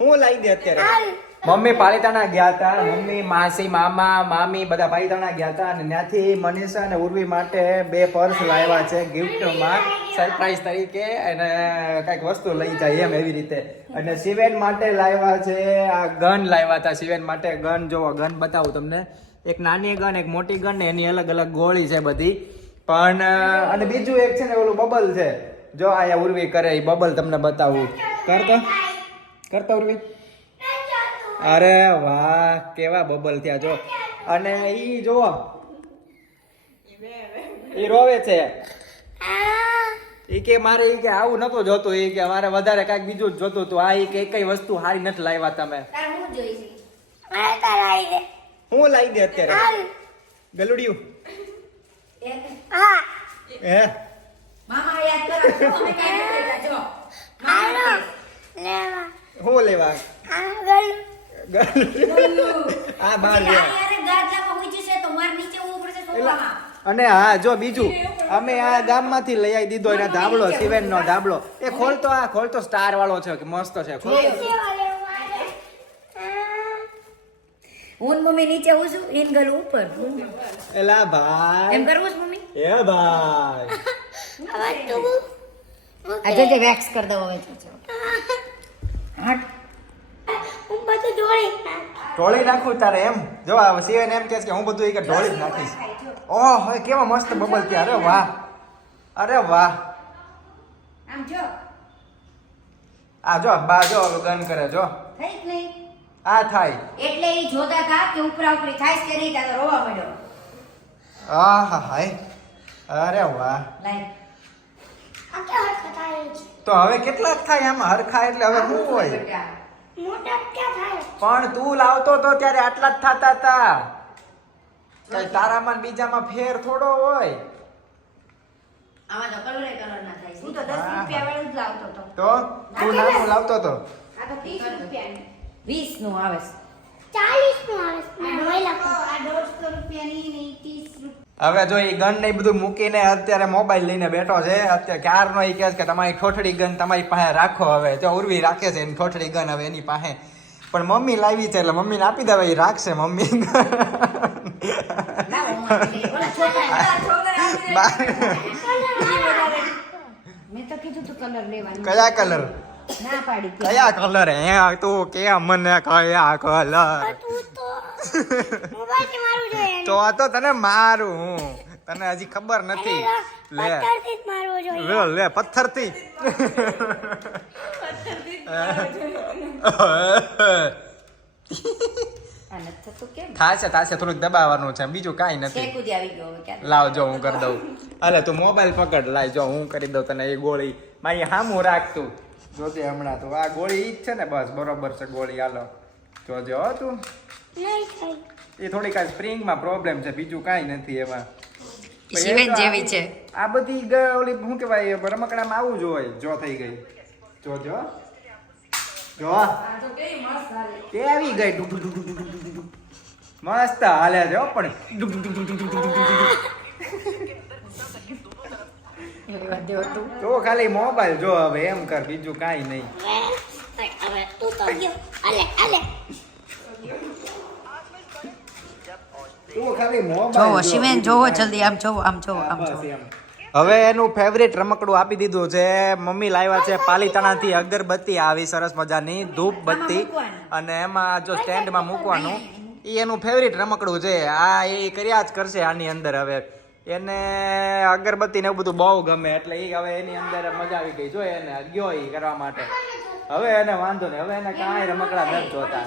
હું લાવી દે અત્યારે મમ્મી પાલિતાણા ગયા હતા મમ્મી માસી મામા મામી બધા પાલિતાણા ગયા હતા અને ત્યાંથી મનીષા અને ઉર્વી માટે બે પર્સ લાવ્યા છે ગિફ્ટમાં. સરપ્રાઈઝ તરીકે અને કંઈક વસ્તુ લઈ જાય એમ એવી રીતે. અને શિવેન માટે લાવ્યા છે આ ગન લાવ્યા હતા શિવેન માટે. ગન જોવો ગન બતાવું તમને. એક નાની ગન એક મોટી ગન ને એની અલગ અલગ ગોળી છે બધી. પણ અને બીજું એક છે ને ઓલું બબલ છે. જો આયા ઉર્વી કરે એ બબલ તમને બતાવું. કરતો? કરતો ઉર્વી અરે વાહ કેવા બબલ થયા જો. અને ઈ જો ઈ રોવે છે. ઈ કે મારે ઈ કે આવું નતો જોતું ઈ કે મારે વધારે કાંઈક બીજું જ જોતું હતું. આ ઈ કે કઈ વસ્તુ હારી નથી લાવ્યા તમે. હું લાવી દે અત્યારે? ગલુડિયું. હે? મામા યાદ કરો અમે કાંઈ નથી જો. મામા હું લેવા આ બાર. અને હા જો બીજું અમે આ ગામમાંથી લઈ આવી દીધો એના ધાબળો સિવેન નો ધાબળો. એ ખોલતો આ ખોલતો સ્ટાર વાળો છે કે મસ્ત છે હું મમ્મી નીચે હું છું ઇન ગલ ઉપર. એલા ભાઈ. એમ કરવું છે મમ્મી? એ ભાઈ. આ જો વેક્સ કર દો હવે હટ ઢોળી નાખું તારે એમ. જો આ સિવેન એમ કે હું બધું એક ઢોળી જ નાખીશ. ઓહ હવે કેવા મસ્ત બબલ ત્યાં. અરે વાહ. અરે વાહ. આમ જો. આ જો બા જો ગન કરે જો. થઈ નહીં? આ થાય. એટલે એ જોતા હતા કે ઉપરા ઉપરી થાય કે નહીં ત્યાં તો રોવા મળ્યો આ હા હાય. અરે વાહ. લાઈ તો હવે કેટલા થાય આમાં? હરખા એટલે હવે શું હોય? પણ તું લાવતો તો ત્યારે આટલા જ થતા હતા કઈ તારામાં બીજામાં ફેર થોડો હોય. તો તો દસ રૂપિયા વાળું જ લાવતો હતો તો? તું નાનું લાવતો તો? આ તો 30 રૂપિયાનું. 20 નું આવે હવે જો એ ગન ને બધું મૂકીને અત્યારે મોબાઈલ લઈને બેઠો છે અત્યારે ક્યારનો નો કહે કે તમારી ઠોઠડી ગન તમારી પાસે રાખો હવે તો ઉર્વી રાખે છે એની ઠોઠડી ગન હવે એની પાસે પણ મમ્મી લાવી છે એટલે મમ્મીને આપી દેવા ઈ રાખશે મમ્મી ના હું આપી દઈશ. ઓલા છોકરા મેં તો કીધું તું કલર કયા કલર ના પાડી કયા કલર હે તું કે મને કયા કલર તો આ તો તને મારું હું. તને હજી ખબર નથી. લે લે. લે પથ્થરથી. થાશે થાશે થોડુંક દબાવવાનું છે. બીજું કાંઈ નથી. શેકુદી આવી ગયો હવે ક્યારે લાવ જો હું કરી દઉં. અરે તું મોબાઈલ પકડ. લાય જો હું કરી દઉં તને એ ગોળી. મારી હામું રાખતું જોજે હમણાં તો. આ ગોળી ઈ જ છે ને બસ બરોબર છે ગોળી. હાલો. જોજે હો તું. એ થોડીક આ સ્પ્રિંગમાં પ્રોબ્લેમ છે બીજું કાંઈ નથી એમાં શિવેન જેવી આ- છે. આ બધી ઓલી શું કહેવાય રમકડામાં આવું જ હોય જો થઈ ગઈ જો જો જો તે ગઈ. મસ્ત હાલે છે પણ તો ખાલી મોબાઈલ જો હવે એમ કર બીજું કાંઈ નહીં ખાલી મોબાઈલ શિવેન જોવો જલ્દી આમ જોવો આમ જોવો આમ જોવો. હવે એનું ફેવરેટ રમકડું આપી દીધું છે. મમ્મી લાવ્યા છે પાલીતાણાથી અગરબત્તી. આવી સરસ મજાની ધૂપ બત્તી અને એમાં જો સ્ટેન્ડમાં મૂકવાનું એ એનું ફેવરેટ રમકડું છે. આ એ કર્યા જ કરશે આની અંદર હવે. એને અગરબત્તી ને એવું બધું બહુ ગમે એટલે એ હવે એની અંદર મજા આવી ગઈ. જો એને ગયો એ કરવા માટે. હવે એને વાંધો નહીં. હવે એને કાંઈ રમકડા નથી જોતા.